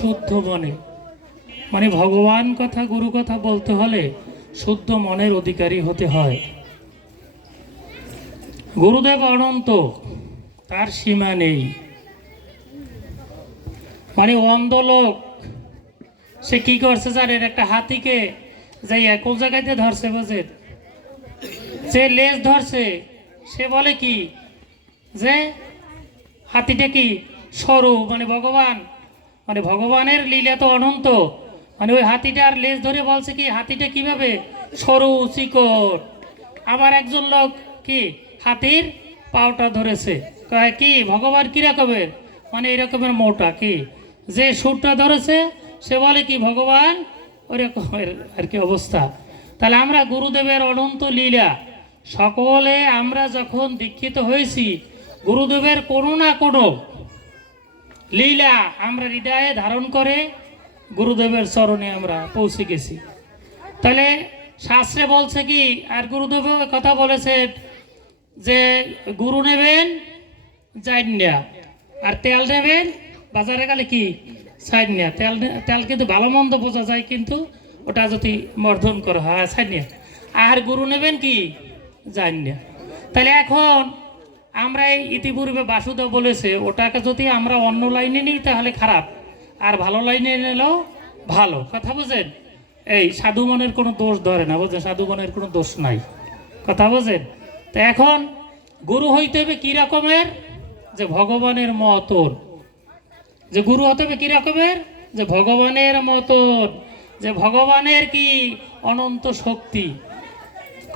শুদ্ধ মনে, মানে ভগবান কথা গুরু কথা বলতে হলে শুদ্ধ মনের অধিকারী হতে হয়। গুরুদেব অনন্ত, তার সীমা নেই। মানে অন্ধ লোক সে কি করছে জানেন, একটা হাতিকে যাই কোন জায়গাতে ধরছে বোঝেন, সে লেজ ধরছে, সে বলে কি যে হাতিটা কি সরু, মানে ভগবান, মানে ভগবানের লীলা তো অনন্ত, মানে ওই হাতিটার লেজ ধরে বলছে কি হাতিটা কিভাবে সরু চিকট। আবার একজন লোক কি হাতির পাওটা ধরেছে, কয় কি ভগবান কিরকমের, মানে এরকমের মোটা, কি যে সুরটা ধরেছে সে বলে কি ভগবান ওই রকমের আর কি অবস্থা। তাহলে আমরা গুরুদেবের অনন্ত লীলা সকলে আমরা যখন দীক্ষিত হয়েছি, গুরুদেবের কোনো না কোনো লীলা আমরা হৃদয়ে ধারণ করে গুরুদেবের চরণে আমরা পৌঁছে গেছি। তাহলে শাস্ত্রে বলছে কি, আর গুরুদেব কথা বলেছে যে গুরু নেবেন জাইন্যা, আর তেল নেবেন বাজারে গেলে কি সাইন্যা। তেল তেল কিন্তু ভালো মন্দ বোঝা যায়, কিন্তু ওটা যদি মর্ধন করা হয় সাইন্যা। আর গুরু নেবেন কি জাইন্যা। তাহলে এখন আমরা এই ইতিপূর্বে বাসুদেব বলেছে, ওটাকে যদি আমরা অন্য লাইনে নিই তাহলে খারাপ, আর ভালো লাইনে নিলেও ভালো। কথা বুঝেন? এই সাধু মনের কোনো দোষ ধরে না, বুঝলেন? সাধু মনের কোনো দোষ নাই, কথা বুঝেন? তো এখন গুরু হইতে হবে কী রকমের, যে ভগবানের মতন। যে গুরু হতে হবে কী রকমের, যে ভগবানের মতন, যে ভগবানের কি অনন্ত শক্তি,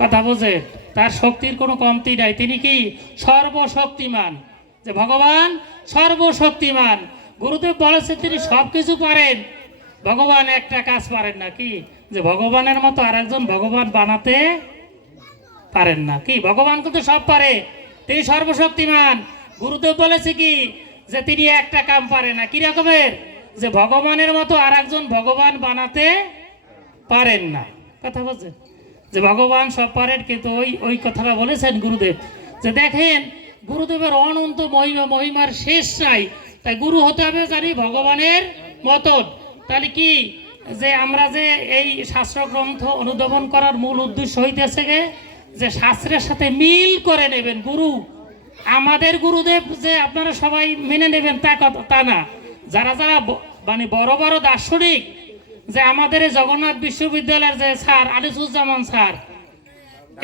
কথা বোঝেন? তার শক্তির কোনো কমতি নাই, তিনি কি সর্বশক্তিমান, যে ভগবান সর্বশক্তিমান। গুরুদেব বলেছে তিনি সব কিছু পারেন, ভগবান একটা কাজ পারেন না, কি যে ভগবানের মতো আর একজন ভগবান বানাতে পারেন না। কি ভগবান কিন্তু সব পারে, তিনি সর্বশক্তিমান। গুরুদেব বলেছে কি যে তিনি একটা কাম পারে না, কি রকমের, যে ভগবানের মতো আর একজন ভগবান বানাতে পারেন না। কথা বলছেন? যে ভগবান সব পারেন, কিন্তু ওই ওই কথাটা বলেছেন গুরুদেব, যে দেখেন গুরুদেবের অনন্ত মহিমা, মহিমার শেষ নাই। তাই গুরু হতে হবে জানি ভগবানের মতন। তাহলে কি যে আমরা যে এই শাস্ত্র গ্রন্থ অনুধাবন করার মূল উদ্দেশ্য হইতেছে যে শাস্ত্রের সাথে মিল করে নেবেন। গুরু আমাদের গুরুদেব যে আপনারা সবাই মেনে নেবেন তা না। যারা যারা মানে বড় বড় দার্শনিক, যে আমাদের এই জগন্নাথ বিশ্ববিদ্যালয়ের যে স্যার আনিসুজ্জামান স্যার,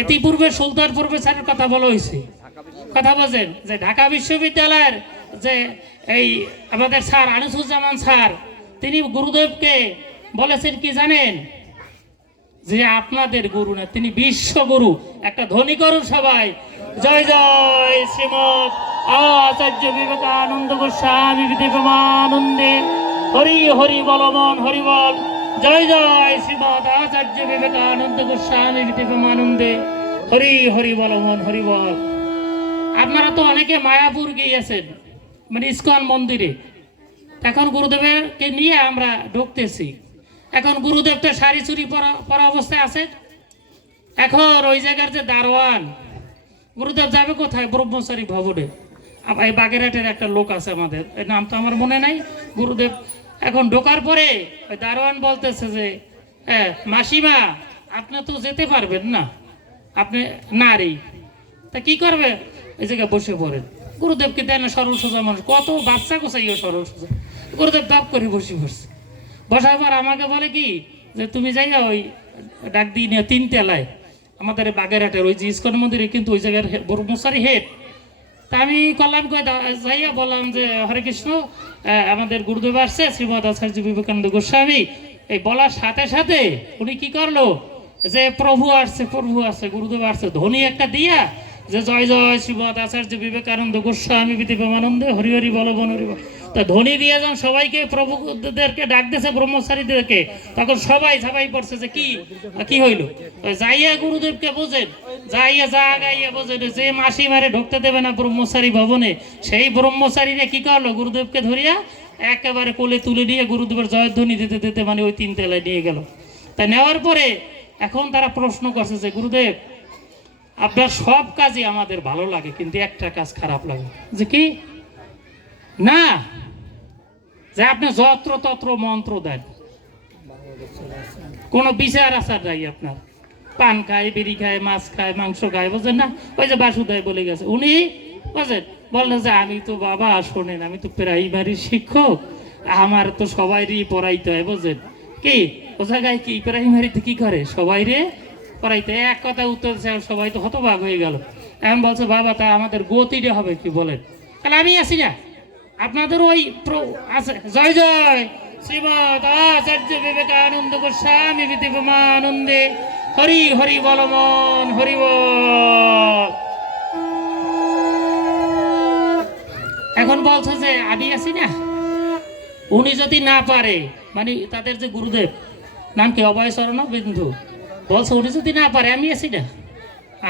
ইতিপূর্বে সুলতানপুর স্যারের কথা বলা হয়েছে, কথা বলছেন, যে ঢাকা বিশ্ববিদ্যালয়ের যে এই আমাদের স্যার আনিসুজ্জামান স্যার, তিনি গুরুদেবকে বলেছেন কি জানেন, যে আপনাদের গুরু না, তিনি বিশ্বগুরু। একটা ধ্বনি করুন সবাই, জয় জয় শ্রীমৎ আচার্য বিবেকানন্দ গোস্বামী বিবেকানন্দে, হরি হরি বল মন হরি বল। জয় জয় শ্রীমৎ আচার্য বিবেকানন্দ গোস্বামী বিবেকানন্দে, হরি হরি বল মন হরি বল। আপনারা তো অনেকে মায়াপুর গিয়েছেন, মানে ইস্কন মন্দিরে। এখন গুরুদেবকে নিয়ে আমরা ঢুকতেছি। এখন গুরুদেব তো শাড়ি চুরি পরা অবস্থায় আছে। এখন ওই জায়গার যে দারোয়ান, গুরুদেব যাবে কোথায়, ব্রহ্মচারী ভবনে। এই বাগেরহাটের একটা লোক আছে আমাদের, এর নাম তো আমার মনে নাই। গুরুদেব এখন ঢোকার পরে ওই দারোয়ান বলতেছে যে মাসিমা আপনি তো যেতে পারবেন না, আপনি নারী, তা কি করবে, এই জায়গায় বসে পড়েন। গুরুদেবকে দেন না, সরল সোজা মানুষ, কত বাচ্চা কোথায় সরল সোজা। গুরুদেব দাপ করে বসে পড়ছে। বসার পর আমাকে বলে কি যে তুমি যাইয়া ওই ডাক দিয়ে নিয়ে 3 তলায় আমাদের বাগেরহাটের ওই যে ইস্কন মন্দিরে, কিন্তু ওই জায়গার ব্রহ্মচারী হেড। তা আমি করলাম যাইয়া বললাম যে হরে কৃষ্ণ, আমাদের গুরুদেব আসছে, শ্রীমৎ আচার্য বিবেকানন্দ গোস্বামী। এই বলার সাথে সাথে উনি কি করলো, যে প্রভু আসছে, প্রভু আসছে, গুরুদেব আসছে, ধ্বনি একটা দিয়া যে জয় জয় শ্রীমৎ আচার্য বিবেকানন্দ গোস্বামী বিবেকানন্দে, হরি হরি বল বন হরি বল। তা ধ্বনি দিয়ে যখন সবাইকে প্রভুদেরকে ডাক দিয়েছে, ব্রহ্মচারীদেরকে, তখন সবাই ছাপাই পড়ছে যে কি হইল। যাইয়া গুরুদেবকে বোঝেন, যাইয়া গাইয়া বোঝেন, যে মাসি মারে ঢুকতে দেবে না ব্রহ্মচারী ভবনে, সেই ব্রহ্মচারীরা কি করলো, গুরুদেবকে ধরিয়া একেবারে কোলে তুলে নিয়ে গুরুদেবের জয়ধ্বনি দিতে দিতে মানে ওই 3 তলায় নিয়ে গেল। তা নেওয়ার পরে এখন তারা প্রশ্ন করছে যে গুরুদেব আপনার সব কাজই আমাদের ভালো লাগে, কিন্তু একটা কাজ খারাপ লাগে। যে কি না, যে আপনি যত্র তত্র মন্ত্র দেন, কোনো বিচার আচার নাই আপনার। পান খায়, বিড়ি খায়, মাছ খায়, মাংস খায়, বুঝলেন না? ওই যে বাসুদেব বলে গেছে উনি, বুঝলেন, বললেন যে আমি তো বাবা শোনেন, আমি তো প্রাইমারি শিক্ষক, আমার তো সবাইরই পড়াইতে হয়, বুঝলেন কি? ও জায়গায় কি প্রাইমারিতে কি করে সবাই রে পড়াইতে? এক কথা উত্তর সবাই তো হতবাক হয়ে গেল। এখন বলছে বাবা তা আমাদের গতিটা হবে কি বলেন? তাহলে আমি আছি না, আপনাদের ওই আছে। জয় জয় শ্রীমদ আচার্য বিবেকানন্দ গোস্বামী বিদ্যমানন্দে হরি হরি বল মন হরি বল। এখন বলছে যে আমি আছি না, উনি যদি না পারে, মানে তাদের যে গুরুদেব নাম কি অভয় চরণ বিন্দু, বলছে উনি যদি না পারে আমি আছি না,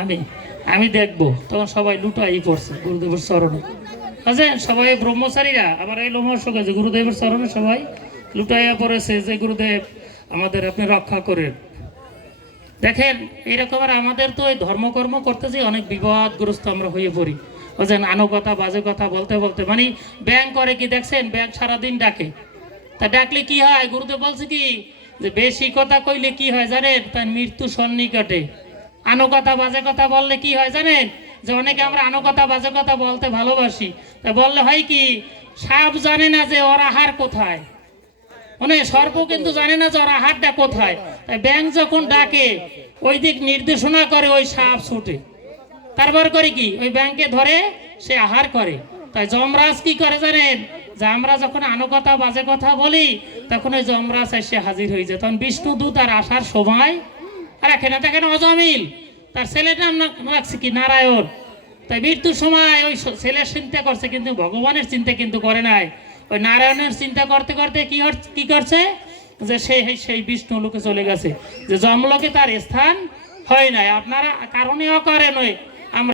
আমি আমি দেখবো। তখন সবাই লুটাই পড়ছে গুরুদেবের চরণে। আচ্ছা সবাই ব্রহ্মচারীরা আবার এই লোমহর্ষক আছে গুরুদেবের চরণে সবাই লুটাইয়া পড়েছে যে গুরুদেব আমাদের আপনি রক্ষা করেন। দেখেন এরকম আর আমাদের তো এই ধর্মকর্ম করতে যে অনেক বিবাদগ্রস্ত আমরা হয়ে পড়ি। বুঝলেন, আনো কথা বাজে কথা বলতে বলতে, মানে ব্যাং করে কি দেখছেন, ব্যাং সারাদিন ডাকে, তা ডাকলে কি হয়? গুরুদেব বলছে কি যে বেশি কথা কইলে কি হয় জানেন, তার মৃত্যু সন্নিকটে। আনো কথা বাজে কথা বললে কি হয় জানেন, যে অনেকে আমরা আনো কথা বাজে কথা বলতে ভালোবাসি, তা বললে হয় কি, সাপ জানে না যে ওর আহার কোথায়, মানে সর্প কিন্তু জানে না যে ওর আহারটা কোথায়। তাই ব্যাং যখন ডাকে ওই দিক নির্দেশনা করে, ওই সাপ ছুটে, তারপর করে কি ওই ব্যাংকে ধরে সে আহার করে। তাই যমরাজ কি করে জানেন, যে আমরা যখন আনো কথা বাজে কথা বলি তখন ওই যমরাজ এসে হাজির হয়ে যায়। তখন বিষ্ণুদূত আর আসার সময় রাখে না। দেখেন অজমিল তার ছেলের নাম রাখছে কি নারায়ণ। তাই মৃত্যুর সময় ওই ছেলের চিন্তা করছে, কিন্তু ভগবানের চিন্তা কিন্তু করে নাই। ওই নারায়ণের চিন্তা করতে করতে কি করছে, যে সেই বিষ্ণু লোকে চলে গেছে, যে যমলোকে তার স্থান হয় নাই। আপনারা কারণেও করেন ওই